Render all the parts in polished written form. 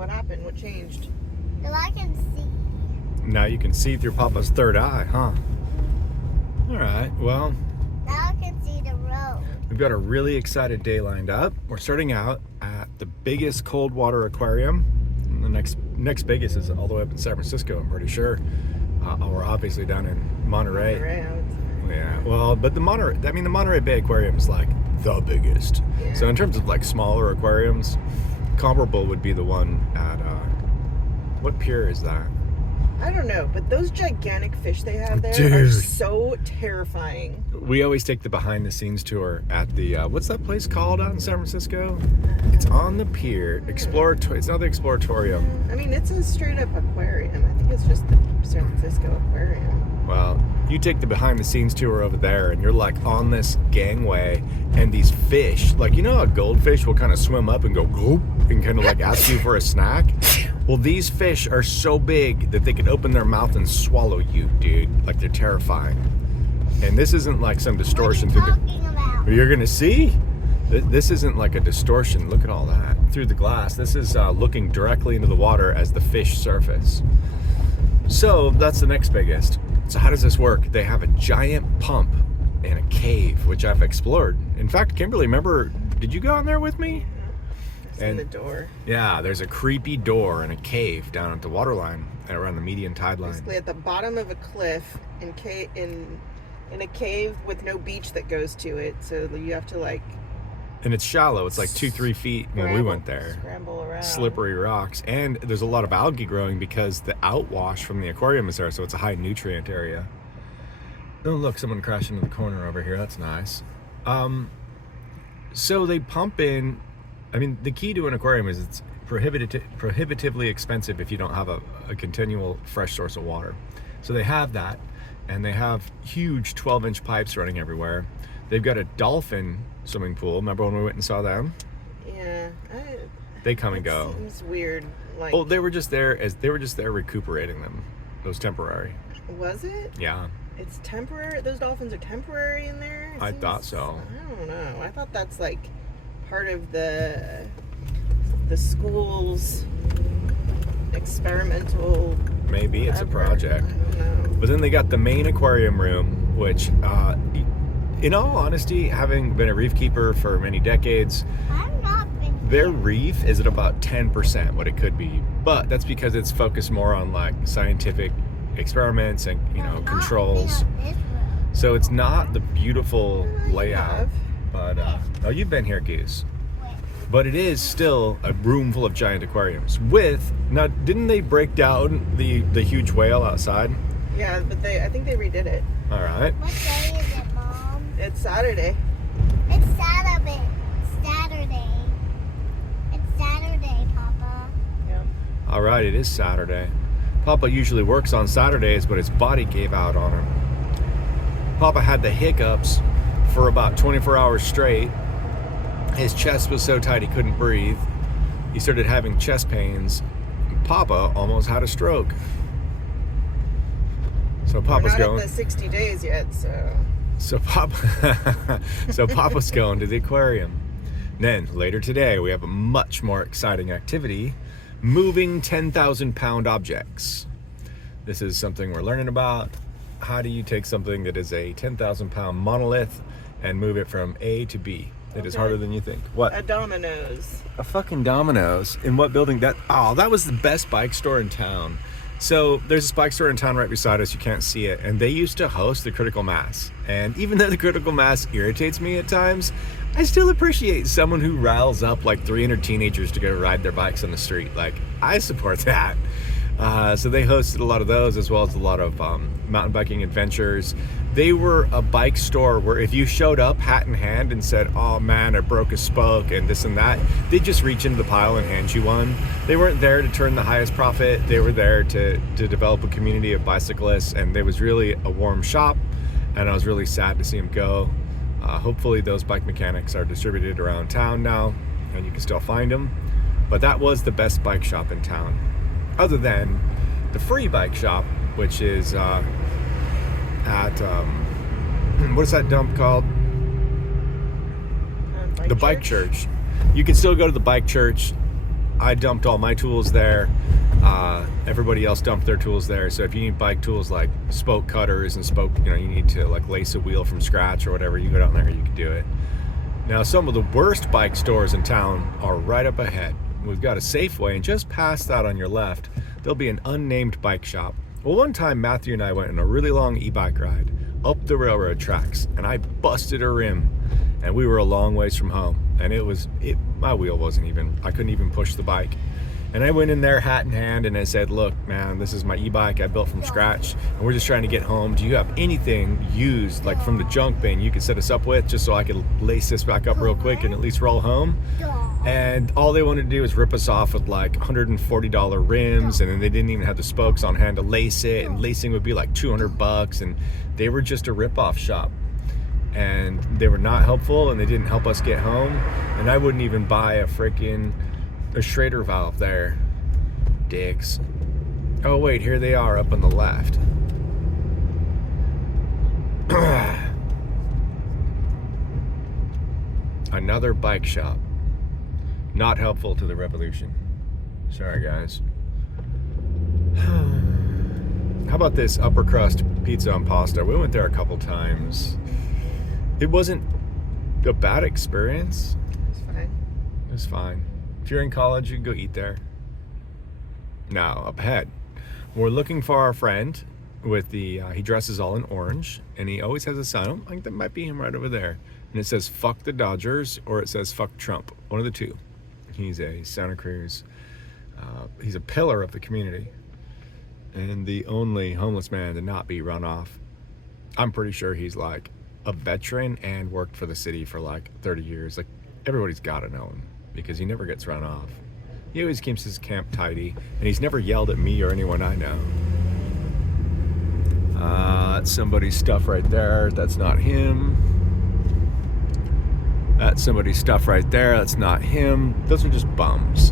What happened? What changed? So I can see. Now you can see through Papa's third eye, huh? All right, well, Now I can see the road. we've got a really excited day lined up. We're starting out at the biggest cold water aquarium. The next biggest is all the way up in San Francisco, I'm pretty sure. We're obviously down in Monterey. Monterey, I would say. Yeah, well, but the Monterey Bay Aquarium is like the biggest. Yeah. So in terms of like smaller aquariums, comparable would be the one at, what pier is that? I don't know, but those gigantic fish they have there are Dude. so terrifying. We always take the behind the scenes tour at the, what's that place called out in San Francisco? It's on the pier. It's not the Exploratorium. I mean, it's a straight up aquarium. I think it's just the San Francisco Aquarium. Well, you take the behind the scenes tour over there and you're like on this gangway and these fish, like, you know how goldfish will kind of swim up and go goop and kind of like ask you for a snack? Well, these fish are so big that they can open their mouth and swallow you, dude. Like, they're terrifying. And this isn't like some distortion. What are you talking about? You're gonna see. This isn't like a distortion. Look at all that through the glass. This is looking directly into the water as the fish surface. So that's the next biggest. So how does this work? They have a giant pump in a cave, which I've explored. In fact, Kimberly, remember, did you go in there with me? It's in the door. Yeah, there's a creepy door in a cave down at the waterline, around the median tide line. Basically at the bottom of a cliff in a cave with no beach that goes to it. So you have to like And it's shallow. It's like 2-3 feet when we went there. Scramble around. Slippery rocks. And there's a lot of algae growing because the outwash from the aquarium is there, so it's a high nutrient area. Oh, look, someone crashed into the corner over here. That's nice. So they pump in. I mean, the key to an aquarium is it's prohibitively expensive if you don't have a continual fresh source of water. So they have that, and they have huge 12-inch pipes running everywhere. They've got a dolphin swimming pool. Remember when we went and saw them? Yeah. They come and go. Seems weird. Like, Oh, they were just there recuperating them. It was temporary. was it? Yeah. It's temporary. Those dolphins are temporary in there. I thought so. I don't know. I thought that's like part of the school's experimental. Maybe it's a effort. project. I don't know. But then they got the main aquarium room, which, in all honesty, having been a reef keeper for many decades, I've not been their reef is at about 10% what it could be. But that's because it's focused more on like scientific experiments and, controls. So it's not the beautiful layout. But, oh, you've been here, Goose. But it is still a room full of giant aquariums. Now, didn't they break down the huge whale outside? Yeah, but I think they redid it. All right. What day is it, Mom? It's Saturday. It's Saturday. It's Saturday, Papa. Yeah. All right, it is Saturday. Papa usually works on Saturdays, but his body gave out on him. Papa had the hiccups for about 24 hours straight. His chest was so tight he couldn't breathe. He started having chest pains. Papa almost had a stroke. So Papa's We're not going. at the 60 days yet, so. So Papa's going to the aquarium. Then later today we have a much more exciting activity: moving 10,000-pound objects. This is something we're learning about. How do you take something that is a 10,000-pound monolith and move it from A to B? It is harder than you think. What? A Domino's. A fucking Domino's. In what building? That was the best bike store in town. So there's this bike store in town right beside us. You can't see it. And they used to host the Critical Mass. And even though the Critical Mass irritates me at times, I still appreciate someone who riles up like 300 teenagers to go ride their bikes on the street. Like, I support that. So they hosted a lot of those, as well as a lot of mountain biking adventures. They were a bike store where if you showed up hat in hand and said, "Oh man, I broke a spoke," and this and that, they'd just reach into the pile and hand you one. They weren't there to turn the highest profit. They were there to develop a community of bicyclists, and there was really a warm shop, and I was really sad to see them go. Hopefully those bike mechanics are distributed around town now, and you can still find them. But that was the best bike shop in town, other than the free bike shop, which is at what is that dump called? The bike church. You can still go to the bike church I dumped all my tools there. Everybody else dumped their tools there. So if you need bike tools like spoke cutters and spoke, you need to like lace a wheel from scratch or whatever, you go down there, you can do it. Now, some of the worst bike stores in town are right up ahead. We've got a Safeway, and just past that on your left, there'll be an unnamed bike shop. Well, one time Matthew and I went on a really long e-bike ride up the railroad tracks, and I busted a rim, and we were a long ways from home, and my wheel wasn't even, I couldn't even push the bike. And I went in there hat in hand, and I said, look, man, this is my e-bike I built from scratch, and we're just trying to get home. Do you have anything used, like from the junk bin, you could set us up with, just so I could lace this back up real quick and at least roll home? And all they wanted to do was rip us off with like $140 rims, and then they didn't even have the spokes on hand to lace it, and lacing would be like $200, and they were just a rip-off shop. And they were not helpful, and they didn't help us get home, and I wouldn't even buy a Schrader valve there. Dicks. Oh wait, here they are up on the left. Another bike shop. Not helpful to the revolution. Sorry, guys. How about this upper crust pizza and pasta? We went there a couple times. It wasn't a bad experience. It's fine. It was fine. If you're in college, you can go eat there. Now, up ahead, we're looking for our friend with he dresses all in orange, and he always has a sign. I think that might be him right over there. And it says, fuck the Dodgers, or it says, fuck Trump. One of the two. He's a Santa Cruz, he's a pillar of the community, and the only homeless man to not be run off. I'm pretty sure he's like a veteran and worked for the city for like 30 years. Like, everybody's got to know him, because he never gets run off. He always keeps his camp tidy, and he's never yelled at me or anyone I know. That's somebody's stuff right there. That's not him. That's somebody's stuff right there. That's not him. Those are just bums.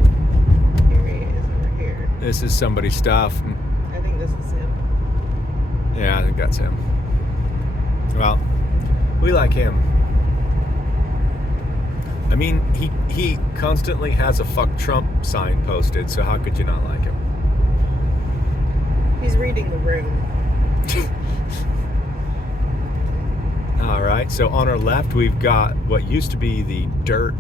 Here he is over here. This is somebody's stuff. I think this is him. Yeah, I think that's him. Well, we like him. I mean, he constantly has a fuck Trump sign posted, so how could you not like him? He's reading the room. All right, so on our left, we've got what used to be the dirt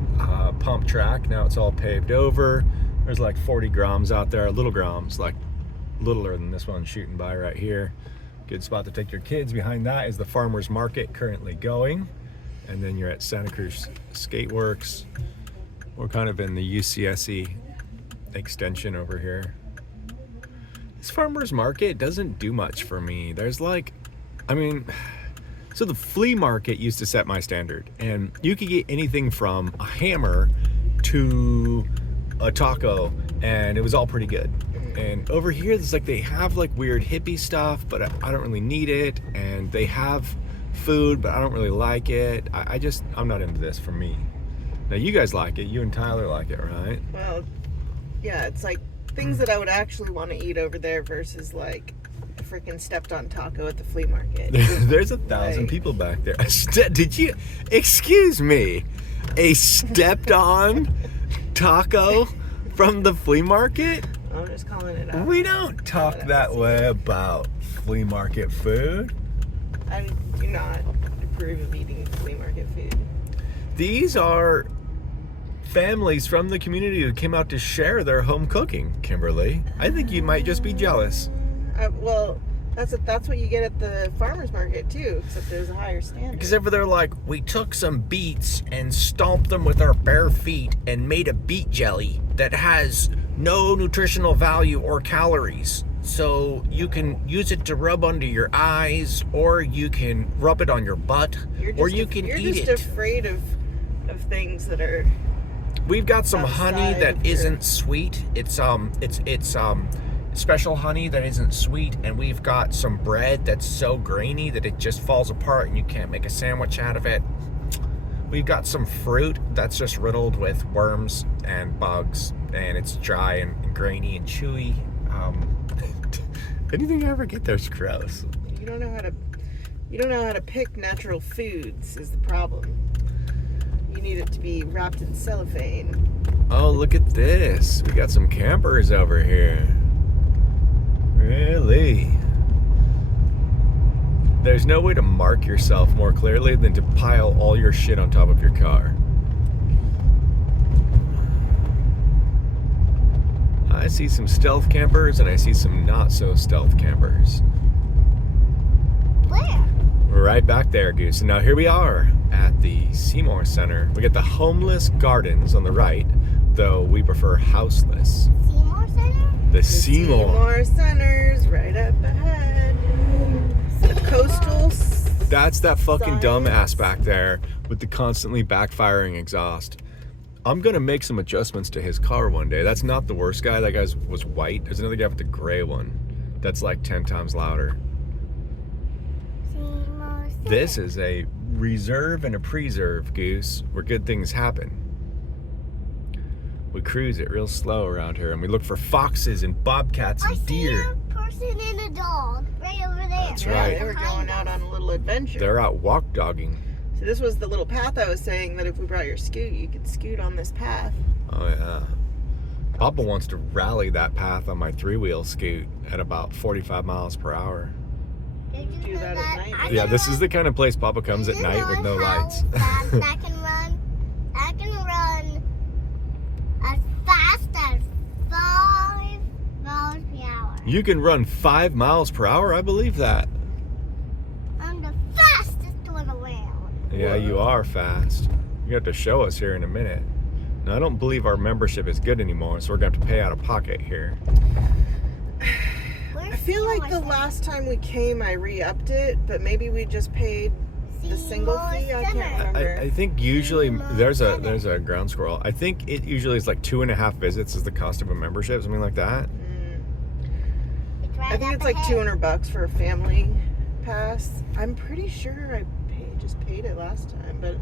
pump track. Now it's all paved over. There's like 40 groms out there, little groms, like littler than this one shooting by right here. Good spot to take your kids. Behind that is the farmer's market currently going. And then you're at Santa Cruz Skate Works. We're kind of in the UCSC extension over here. This farmer's market doesn't do much for me. There's like, so the flea market used to set my standard, and you could get anything from a hammer to a taco, and it was all pretty good. And over here, it's like they have like weird hippie stuff, but I don't really need it. And they have food, but I don't really like it. I'm not into this for me. Now you guys like it. You and Tyler like it, right? Well, yeah, it's like things that I would actually want to eat over there versus like a freaking stepped on taco at the flea market. There's 1,000 people back there. Did you, excuse me, a stepped on taco from the flea market? I'm just calling it out. We don't talk that way about flea market food. I do not approve of eating flea market food. These are families from the community who came out to share their home cooking, Kimberly. I think you might just be jealous. Well, that's what you get at the farmer's market too, except there's a higher standard. Except for they're like, we took some beets and stomped them with our bare feet and made a beet jelly that has no nutritional value or calories. So you can use it to rub under your eyes, or you can rub it on your butt, or you can eat it. You're just afraid of things that are. We've got some honey that isn't sweet. It's special honey that isn't sweet, and we've got some bread that's so grainy that it just falls apart and you can't make a sandwich out of it. We've got some fruit that's just riddled with worms and bugs, and it's dry and grainy and chewy. Anything I ever get there's gross. You don't know how to pick natural foods is the problem. you need it to be wrapped in cellophane. Oh, look at this. We got some campers over here. Really? There's no way to mark yourself more clearly than to pile all your shit on top of your car. I see some stealth campers and I see some not so stealth campers. Where? We're right back there, Goose. And now here we are at the Seymour Center. We got the homeless gardens on the right, though we prefer houseless. Seymour Center? The Seymour. Seymour Center's right up ahead. The coastal. That's that fucking Science. dumbass back there with the constantly backfiring exhaust. I'm gonna make some adjustments to his car one day. That's not the worst guy. That guy was white. There's another guy with the gray one. That's like 10 times louder. Seymour Center. This is a reserve and a preserve, Goose, where good things happen. We cruise it real slow around here, and we look for foxes and bobcats I and see deer. a person and a dog right over there. That's Yeah, right. they were going out on a little adventure. They're out walk dogging. So this was the little path I was saying that if we brought your scoot, you could scoot on this path. Oh yeah. Papa wants to rally that path on my 3-wheel scoot at about 45 miles per hour. Did you Do know that at night. I Yeah, can this is run- the kind of place Papa comes Do at you night with know no how lights. fast I can run as fast as 5 miles per hour. You can run 5 miles per hour? I believe that. I'm the fastest one around. Yeah, you are fast. You have to show us here in a minute. Now, I don't believe our membership is good anymore, so we're going to have to pay out of pocket here. I feel like the last time we came, I re-upped it, but maybe we just paid the single fee. I can't remember. I think usually there's a ground squirrel. I think it usually is like 2.5 visits is the cost of a membership, something like that. I think it's like $200 for a family pass. I'm pretty sure I just paid it last time, but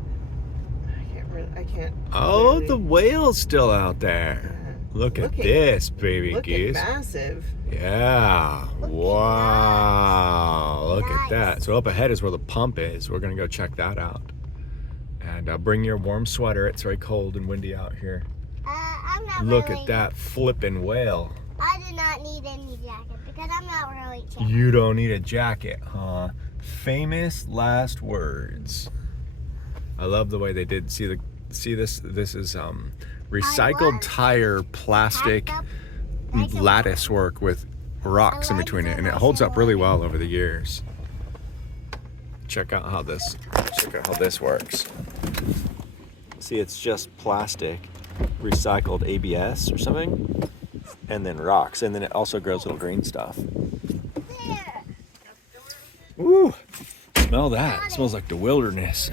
I can't. Oh, really- the whale's still out there. Look at Looking- this, baby Looking geese. massive. Yeah. Wow. Look at Nice. that. So up ahead is where the pump is. We're going to go check that out. And bring your warm sweater. It's very cold and windy out here. I'm not Look really, at that flippin' whale. I do not need any jacket because I'm not really chilly. You don't need a jacket, huh? Famous last words. I love the way they did. See this? This is recycled was tire plastic Packed up nice and lattice work with rocks in like between it it, and it nice holds and up really warm. well over the years. Check out how this works. See, it's just plastic, recycled ABS or something, and then rocks, and then it also grows little green stuff. There. Ooh, smell that. It smells like the wilderness.